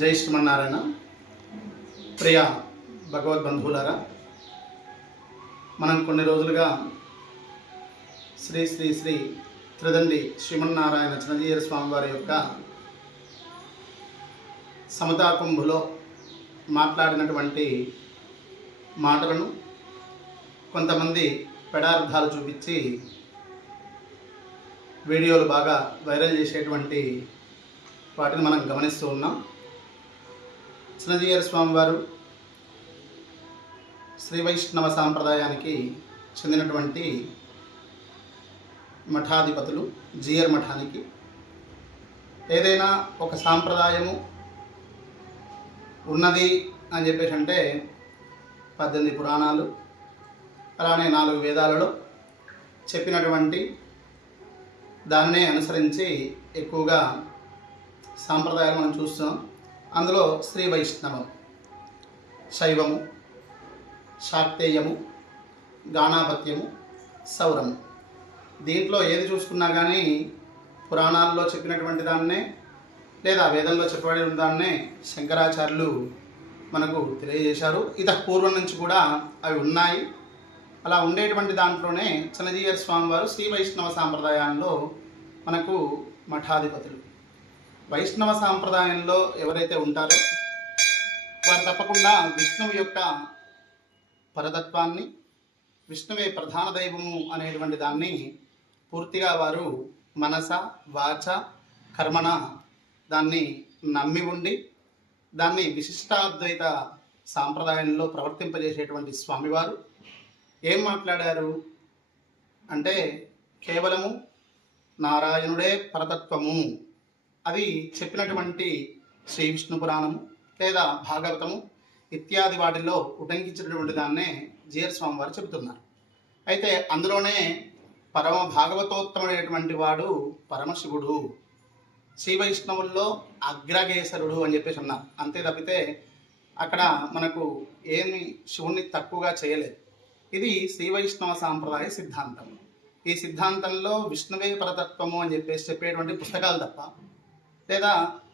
జై శ్రీమన్నారాయణ. ప్రియ భగవద్బంధువులారా, మనం కొన్ని రోజులుగా శ్రీ శ్రీ శ్రీ త్రిదండి శ్రీమన్నారాయణ చిన్నజీయర్ స్వామి వారి యొక్క సమతా కుంభులో మాట్లాడినటువంటి మాటలను కొంతమంది పెడార్థాలు చూపించి వీడియోలు బాగా వైరల్ చేసేటువంటి వాటిని మనం గమనిస్తూ ఉన్నాం. చిన్నజీయర్ స్వామి వారు శ్రీ వైష్ణవ సాంప్రదాయానికి చెందినటువంటి మఠాధిపతులు. జీయర్ మఠానికి ఏదైనా ఒక సాంప్రదాయము ఉన్నది అని చెప్పేసి అంటే 18 పురాణాలు, అలానే 4 వేదాలలో చెప్పినటువంటి దాన్నే అనుసరించి ఎక్కువగా సాంప్రదాయాలు మనం చూస్తున్నాం. అందులో శ్రీ వైష్ణవం, శైవము, శాక్తేయము, గాణాపత్యము, సౌరము, దీంట్లో ఏది చూసుకున్నా కానీ పురాణాల్లో చెప్పినటువంటి దాన్నే లేదా వేదంలో చెప్పబడిన దాన్నే శంకరాచార్యులు మనకు తెలియజేశారు. ఇతకు పూర్వం నుంచి కూడా అవి ఉన్నాయి. అలా ఉండేటువంటి దాంట్లోనే చిన్నజీయర్ స్వామి వారు శ్రీ వైష్ణవ సాంప్రదాయంలో మనకు మఠాధిపతులు. వైష్ణవ సాంప్రదాయంలో ఎవరైతే ఉంటారో వారు తప్పకుండా విష్ణువు యొక్క పరతత్వాన్ని, విష్ణువే ప్రధాన దైవము అనేటువంటి దాన్ని పూర్తిగా వారు మనస వాచ కర్మణ దాన్ని నమ్మి ఉండి దాన్ని విశిష్టాద్వైత సాంప్రదాయంలో ప్రవర్తింపజేసేటువంటి స్వామివారు ఏం మాట్లాడారు అంటే, కేవలము నారాయణుడే పరతత్వము అది చెప్పినటువంటి శ్రీ విష్ణు పురాణము లేదా భాగవతము ఇత్యాది వాటిల్లో ఉటంకించినటువంటి దాన్నే జీయర్ స్వామి వారు చెబుతున్నారు. అయితే అందులోనే పరమ భాగవతోత్తముడైనటువంటి వాడు పరమశివుడు, శ్రీ వైష్ణవుల్లో అగ్రగేసరుడు అని చెప్పేసి ఉన్నారు. అంతే తప్పితే అక్కడ మనకు ఏమి శివుణ్ణి తక్కువగా చేయలేదు. ఇది శ్రీ వైష్ణవ సాంప్రదాయ సిద్ధాంతం. ఈ సిద్ధాంతంలో విష్ణువే పరతత్వము అని చెప్పేటువంటి పుస్తకాలు తప్ప, లేదా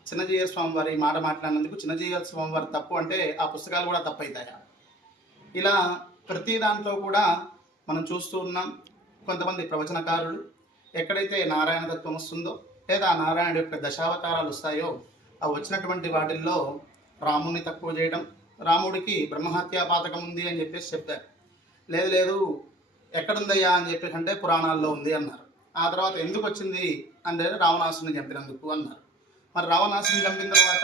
చిన్నజీయర్ స్వామి వారి మాట మాట్లాడినందుకు చిన్నజీయర్ స్వామి వారి తప్పు అంటే ఆ పుస్తకాలు కూడా తప్పు అవుతాయా? ఇలా ప్రతి దాంట్లో కూడా మనం చూస్తూ ఉన్నాం. కొంతమంది ప్రవచనకారులు ఎక్కడైతే నారాయణ తత్వం వస్తుందో లేదా నారాయణ యొక్క దశావతారాలు వస్తాయో ఆ వచ్చినటువంటి వాటిల్లో రాముడిని తక్కువ చేయడం, రాముడికి బ్రహ్మహత్యా పాతకం ఉంది అని చెప్పేసి చెప్పారు. లేదు లేదు ఎక్కడుందయ్యా అని చెప్పేసి అంటే పురాణాల్లో ఉంది అన్నారు. ఆ తర్వాత ఎందుకు వచ్చింది అంటే రావణాసుని చంపినందుకు అన్నారు. మరి రావణాసుని చంపిన తర్వాత